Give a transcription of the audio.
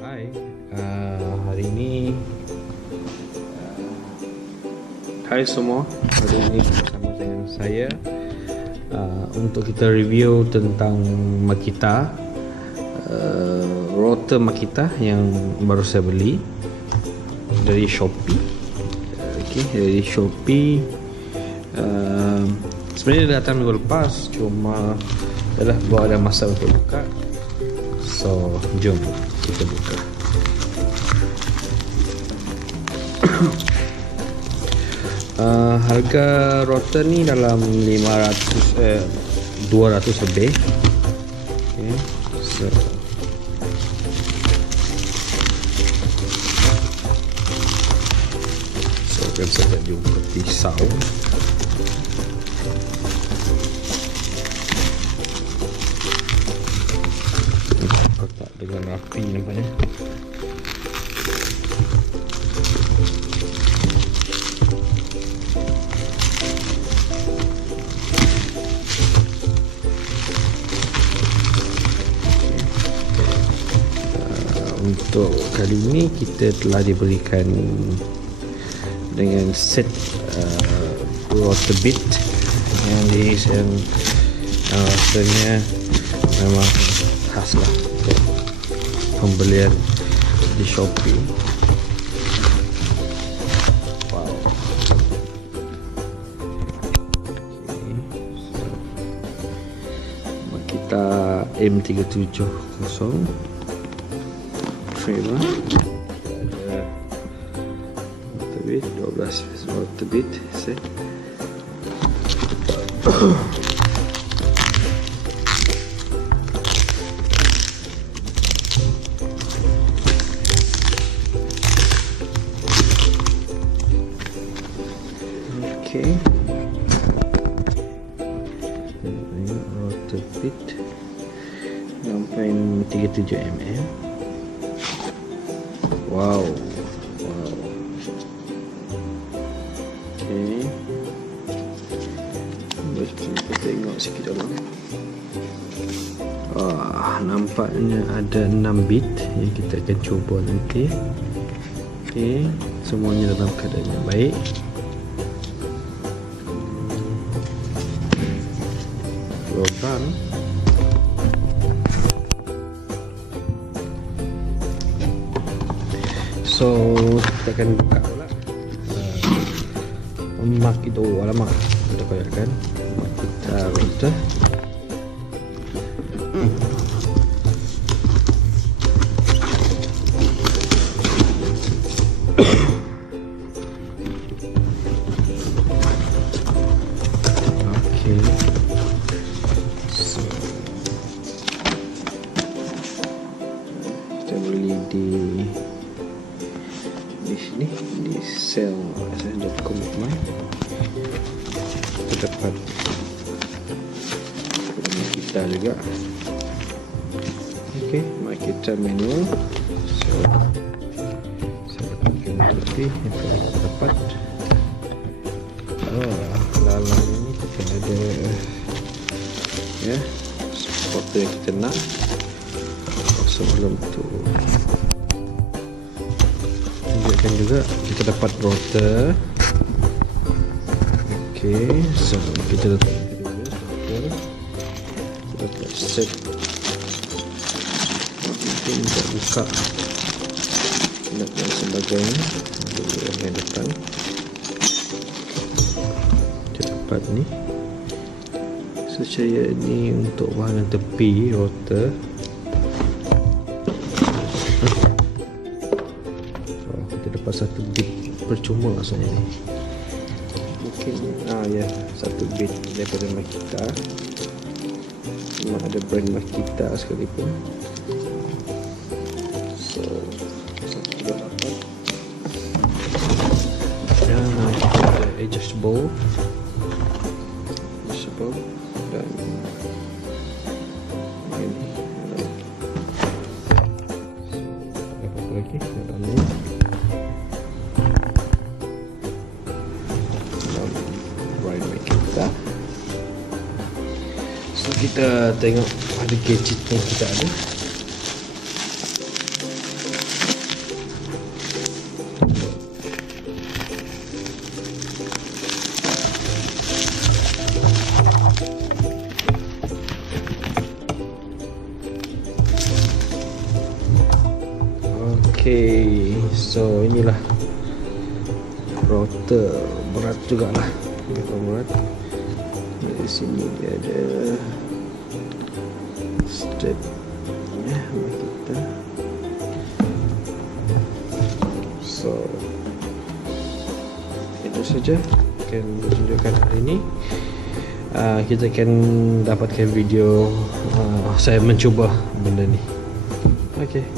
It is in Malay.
Hai, hari ini hai semua. Hari ini bersama dengan saya untuk kita review tentang Makita, rotor Makita yang baru saya beli dari Shopee. Dari Shopee. Sebenarnya dia datang minggu lepas, cuma adalah baru ada masa untuk buka. So, jom kita buka. Harga rotor ni dalam 200 lebih. Okay. So kan saya jumpa pisau. Kotak dengan rapi nampaknya. Untuk kali ini kita telah diberikan dengan set rotor bit yang rasanya memang khas lah untuk pembelian di Shopee. Wow. Okay. So, Makita M3700G. Frame ada rotor bit, 12 rotor bit set. Okay, ini rotor bit 6.37 mm. Wow. Okay. Kita tengok sikit dalam. Nampaknya ada 6 bit yang kita akan cuba nanti. Okay. Semuanya dalam keadaan yang baik. Lubang. So kita akan buka pula Makita. Alamak, kita koyakkan Makita rotor. Okay. So kita beli di sini di sell.com. Kita dapat Makita juga. Okay, Makita manual. So saya dapatkan nanti yang kita dapat. Dalam ini kita ada seperti yang kita nak. Sebelum tu tunjukkan juga kita dapat rotor. Okay, so kita dapat set. Kita tidak buka dan sebagainya. Yang depan kita dapat ni. Saya ni untuk bahagian tepi rotor. Dapat satu bit percuma rasanya ni. Mungkin satu bit daripada Makita. Memang ada brand Makita sekalipun. So satu kita dapat. Dan kita ada adjustable dan ini apa lagi dalam ni. So kita tengok ada gadget yang kita ada. Okay, so inilah router, berat jugalah, berat. Dari sini dia ada strap ya, Makita. So itu saja akan tunjukkan hari ini. Kita akan dapatkan video saya mencuba benda ni. Okay.